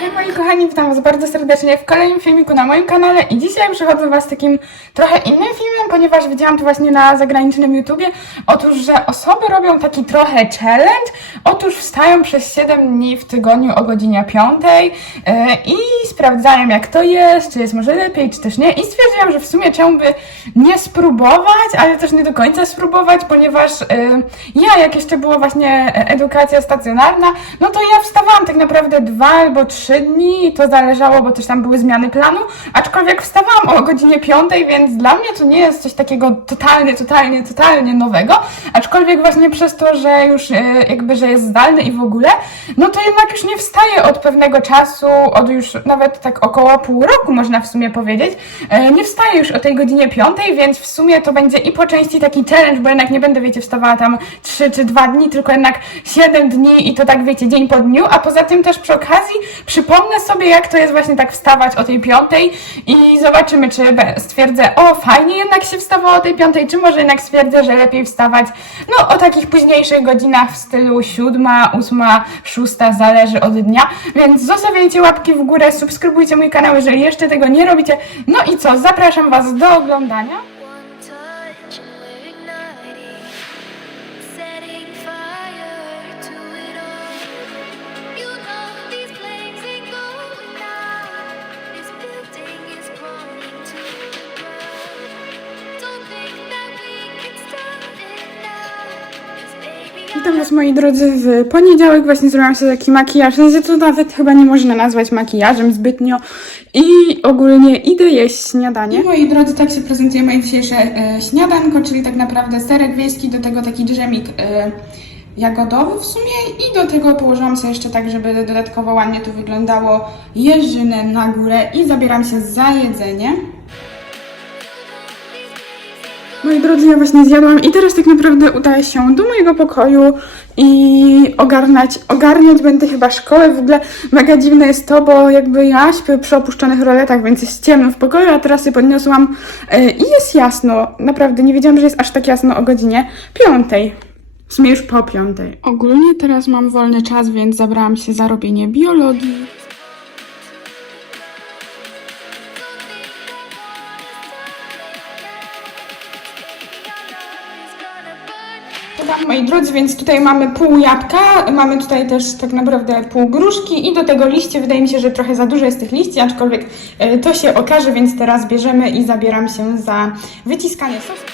Hej moi kochani, witam was bardzo serdecznie w kolejnym filmiku na moim kanale i dzisiaj przychodzę was takim trochę innym filmem, ponieważ widziałam to właśnie na zagranicznym YouTubie. Otóż, że osoby robią taki trochę challenge. Otóż wstają przez 7 dni w tygodniu o godzinie 5 e, i sprawdzają jak to jest, czy jest może lepiej, czy też nie. I stwierdziłam, że w sumie czemu by nie spróbować, ale też nie do końca spróbować, ponieważ e, ja, jak jeszcze była właśnie e, edukacja stacjonarna, no to ja wstawałam tak naprawdę dwa albo trzy dni, to zależało, bo też tam były zmiany planu, aczkolwiek wstawałam o godzinie piątej, więc dla mnie to nie jest coś takiego totalnie, totalnie, totalnie nowego, aczkolwiek właśnie przez to, że już e, jakby, że jest zdalny i w ogóle, no to jednak już nie wstaję od pewnego czasu, od już nawet tak około pół roku można w sumie powiedzieć, e, nie wstaję już o tej godzinie piątej, więc w sumie to będzie i po części taki challenge, bo jednak nie będę, wiecie, wstawała tam trzy czy dwa dni, tylko jednak siedem dni i to tak, wiecie, dzień po dniu, a poza tym też przy okazji przypomnę sobie, jak to jest właśnie tak wstawać o tej piątej i zobaczymy, czy stwierdzę, o fajnie jednak się wstawało o tej piątej, czy może jednak stwierdzę, że lepiej wstawać, no o takich późniejszych godzinach w stylu siódma, ósma, szósta, zależy od dnia, więc zostawiajcie łapki w górę, subskrybujcie mój kanał, jeżeli jeszcze tego nie robicie, no i co, zapraszam Was do oglądania. Witam Was moi drodzy w poniedziałek, właśnie zrobiłam sobie taki makijaż, w sensie to nawet chyba nie można nazwać makijażem zbytnio. I ogólnie idę jeść śniadanie. I moi drodzy, tak się prezentuje moje dzisiejsze e, śniadanko, czyli tak naprawdę serek wiejski, do tego taki dżemik e, jagodowy w sumie. I do tego położyłam sobie jeszcze tak, żeby dodatkowo ładnie to wyglądało. Jeżynę na górę i zabieram się za jedzenie. Moi drodzy, ja właśnie zjadłam i teraz tak naprawdę udaję się do mojego pokoju i ogarnać, ogarniać będę chyba szkołę. W ogóle mega dziwne jest to, bo jakby ja śpię przy opuszczonych roletach, więc jest ciemno w pokoju, a teraz się podniosłam e, i jest jasno. Naprawdę nie wiedziałam, że jest aż tak jasno o godzinie piątej. W sumie już po piątej. Ogólnie teraz mam wolny czas, więc zabrałam się za robienie biologii. Moi drodzy, więc tutaj mamy pół jabłka, mamy tutaj też tak naprawdę pół gruszki i do tego liście, wydaje mi się, że trochę za dużo jest tych liści, aczkolwiek e, to się okaże, więc teraz bierzemy i zabieram się za wyciskanie sosu.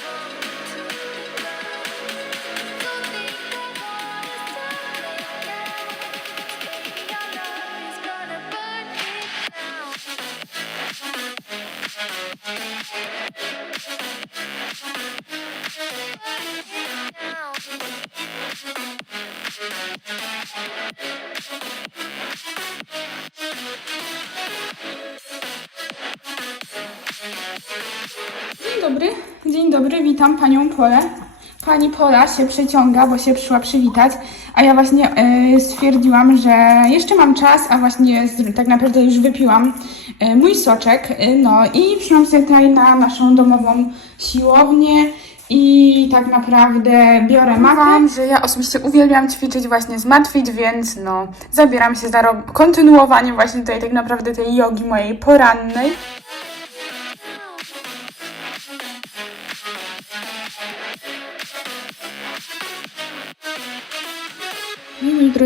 Dzień dobry, dzień dobry, witam panią Polę. Pani Pola się przeciąga, bo się przyszła przywitać, a ja właśnie e, stwierdziłam, że jeszcze mam czas, a właśnie z, tak naprawdę już wypiłam e, mój soczek, e, no i przyszłam sobie tutaj na naszą domową siłownię i tak naprawdę biorę matę. że ja osobiście uwielbiam ćwiczyć właśnie z matwit, więc no zabieram się za kontynuowanie właśnie tutaj tak naprawdę tej jogi mojej porannej.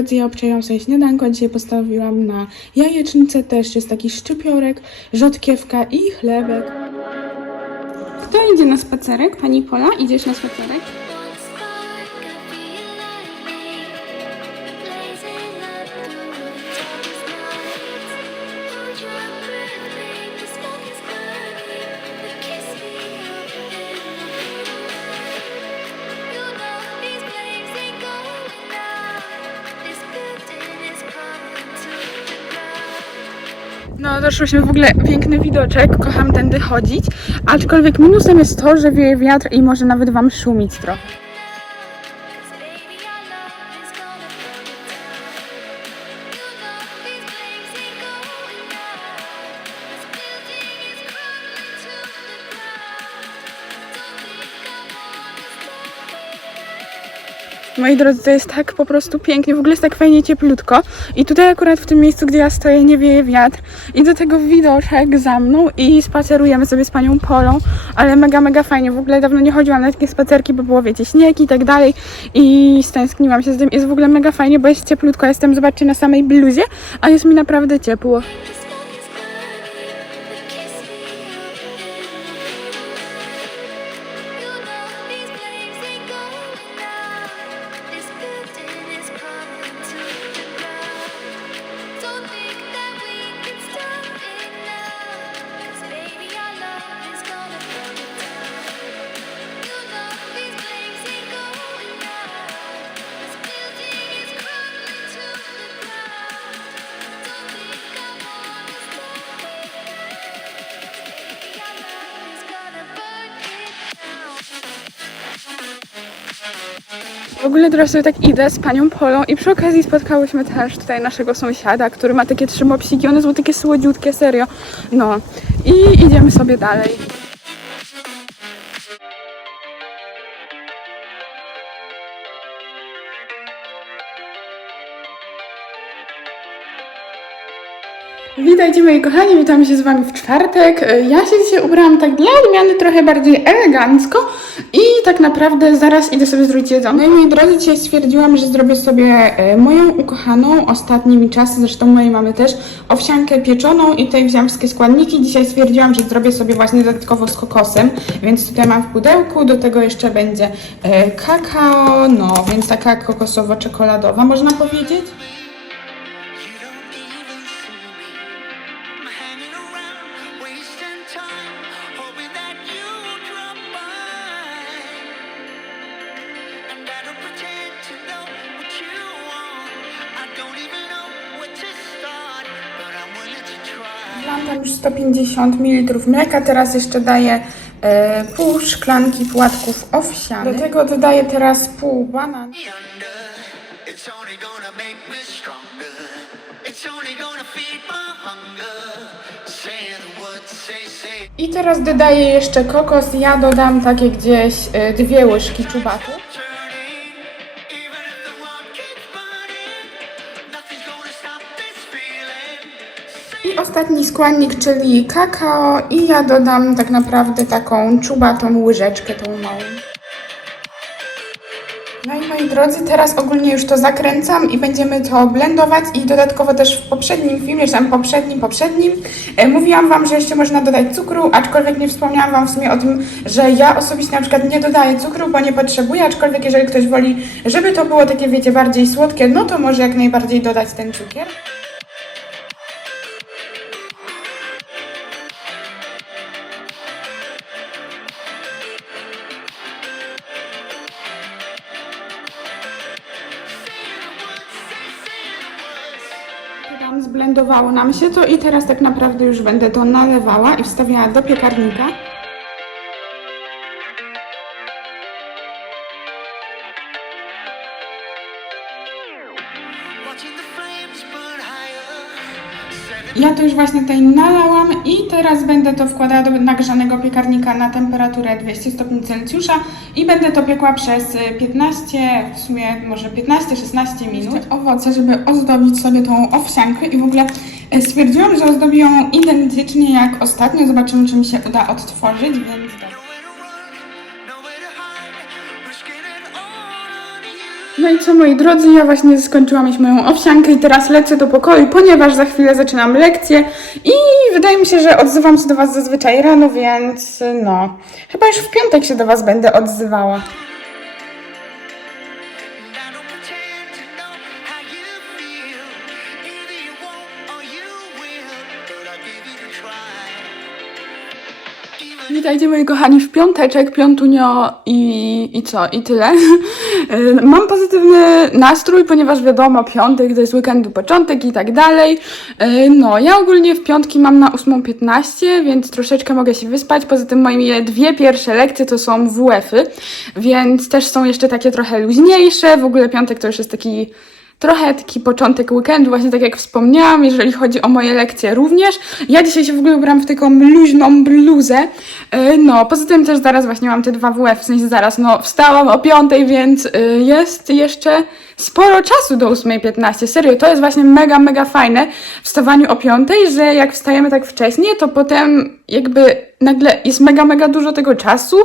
Drodzy, ja obczaiłam sobie śniadanko, dzisiaj postawiłam na jajecznicę, też jest taki szczypiorek, rzodkiewka i chlebek. Kto idzie na spacerek? Pani Pola, idziesz na spacerek? No, doszłyśmy w ogóle piękny widoczek, kocham tędy chodzić, aczkolwiek minusem jest to, że wieje wiatr i może nawet wam szumić trochę. Moi drodzy, to jest tak po prostu pięknie, w ogóle jest tak fajnie cieplutko. I tutaj akurat w tym miejscu, gdzie ja stoję, nie wieje wiatr. I do tego widoczek za mną i spacerujemy sobie z panią Polą, ale mega, mega fajnie. W ogóle dawno nie chodziłam na takie spacerki, bo było, wiecie, śnieg i tak dalej. I stęskniłam się z tym. Jest w ogóle mega fajnie, bo jest cieplutko. Jestem, zobaczcie, na samej bluzie, a jest mi naprawdę ciepło. W ogóle teraz sobie tak idę z panią Polą i przy okazji spotkałyśmy też tutaj naszego sąsiada, który ma takie trzy mopsiki, one są takie słodziutkie, serio. No i idziemy sobie dalej. Witajcie moi kochani, witam się z wami w czwartek. E, Ja się dzisiaj ubrałam tak dla odmiany trochę bardziej elegancko i tak naprawdę zaraz idę sobie zrobić jedzonko. No i moi drodzy, dzisiaj stwierdziłam, że zrobię sobie e, moją ukochaną ostatnimi czasy, zresztą mojej mamy też, owsiankę pieczoną i tutaj wziąłam wszystkie składniki. Dzisiaj stwierdziłam, że zrobię sobie właśnie dodatkowo z kokosem, więc tutaj mam w pudełku, do tego jeszcze będzie e, kakao, no więc taka kokosowo-czekoladowa można powiedzieć. Już 150 ml mleka, teraz jeszcze daję e, pół szklanki płatków owsianych. Do tego dodaję teraz pół banana. I teraz dodaję jeszcze kokos. Ja dodam takie gdzieś e, dwie łyżki czubatu. Ostatni składnik, czyli kakao. I ja dodam tak naprawdę taką czubatą łyżeczkę, tą małą. No i moi drodzy, teraz ogólnie już to zakręcam i będziemy to blendować i dodatkowo też w poprzednim filmie, tam poprzednim, poprzednim, e, mówiłam Wam, że jeszcze można dodać cukru, aczkolwiek nie wspomniałam Wam w sumie o tym, że ja osobiście na przykład nie dodaję cukru, bo nie potrzebuję, aczkolwiek jeżeli ktoś woli, żeby to było takie, wiecie, bardziej słodkie, no to może jak najbardziej dodać ten cukier. Zblendowało nam się to i teraz tak naprawdę już będę to nalewała i wstawiała do piekarnika. Ja to już właśnie tutaj nalałam i teraz będę to wkładała do nagrzanego piekarnika na temperaturę 200 stopni Celsjusza i będę to piekła przez y, 15, w sumie może 15-16 minut. Owoce, żeby ozdobić sobie tą owsiankę i w ogóle y, stwierdziłam, że ozdobię ją identycznie jak ostatnio. Zobaczymy, czy mi się uda odtworzyć, więc No i co moi drodzy, ja właśnie skończyłam mieć moją owsiankę i teraz lecę do pokoju, ponieważ za chwilę zaczynam lekcję i wydaje mi się, że odzywam się do Was zazwyczaj rano, więc no, chyba już w piątek się do Was będę odzywała. Witajcie moi kochani w piąteczek, piątunio i, i co, i tyle. Mam pozytywny nastrój, ponieważ wiadomo, piątek to jest weekendu początek i tak dalej. No, ja ogólnie w piątki mam na 8.15, więc troszeczkę mogę się wyspać. Poza tym moje dwie pierwsze lekcje to są WF-y, więc też są jeszcze takie trochę luźniejsze. W ogóle piątek to już jest taki trochę taki początek weekendu, właśnie tak jak wspomniałam, jeżeli chodzi o moje lekcje również. Ja dzisiaj się w ogóle ubrałam w taką luźną bluzę. Yy, No, poza tym też zaraz właśnie mam te dwa WF, w sensie zaraz, no wstałam o piątej, więc yy, jest jeszcze sporo czasu do 8.15. Serio, to jest właśnie mega, mega fajne w wstawaniu o piątej, że jak wstajemy tak wcześnie, to potem jakby nagle jest mega, mega dużo tego czasu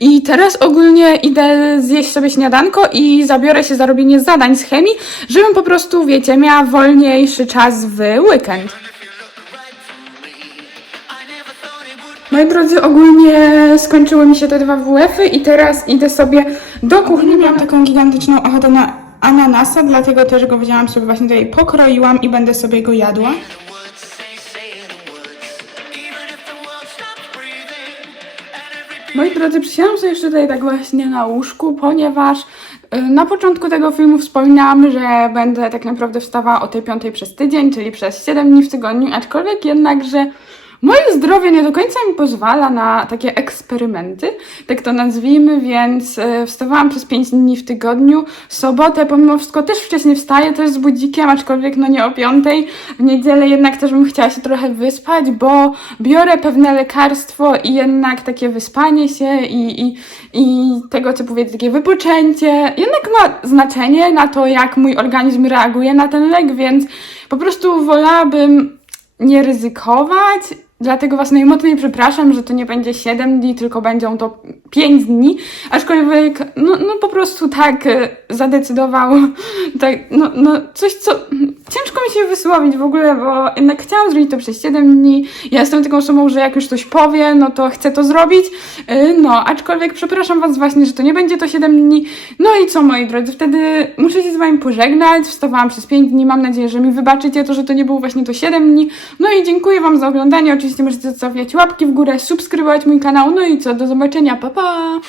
i teraz ogólnie idę zjeść sobie śniadanko i zabiorę się za robienie zadań z chemii, żebym po prostu, wiecie, miała wolniejszy czas w weekend. Moi drodzy, ogólnie skończyły mi się te dwa WF-y i teraz idę sobie do kuchni. Miałam taką gigantyczną ochotę na ananasa, dlatego też go wzięłam sobie właśnie tutaj, pokroiłam i będę sobie go jadła. Moi drodzy, przysiadłam sobie jeszcze tutaj tak właśnie na łóżku, ponieważ y, na początku tego filmu wspominałam, że będę tak naprawdę wstawała o tej piątej przez tydzień, czyli przez 7 dni w tygodniu, aczkolwiek jednak, że moje zdrowie nie do końca mi pozwala na takie eksperymenty, tak to nazwijmy, więc y, wstawałam przez 5 dni w tygodniu. Sobotę pomimo wszystko też wcześniej wstaję, też z budzikiem, aczkolwiek no nie o piątej. W niedzielę jednak też bym chciała się trochę wyspać, bo biorę pewne lekarstwo i jednak takie wyspanie się i, i, i tego, co powiedzieć, takie wypoczęcie, jednak ma znaczenie na to, jak mój organizm reaguje na ten lek, więc po prostu wolałabym nie ryzykować. Dlatego Was najmocniej przepraszam, że to nie będzie 7 dni, tylko będą to 5 dni. Aczkolwiek, no, no po prostu tak e, zadecydował, tak, no, no coś, co ciężko mi się wysłowić w ogóle, bo jednak chciałam zrobić to przez 7 dni. Ja jestem taką osobą, że jak już coś powie, no to chcę to zrobić. E, No, aczkolwiek przepraszam Was właśnie, że to nie będzie to 7 dni. No i co, moi drodzy, wtedy muszę się z Wami pożegnać. Wstawałam przez 5 dni, mam nadzieję, że mi wybaczycie to, że to nie było właśnie to 7 dni. No i dziękuję Wam za oglądanie. Oczywiście możecie zostawiać łapki w górę, subskrybować mój kanał. No i co, do zobaczenia, pa pa!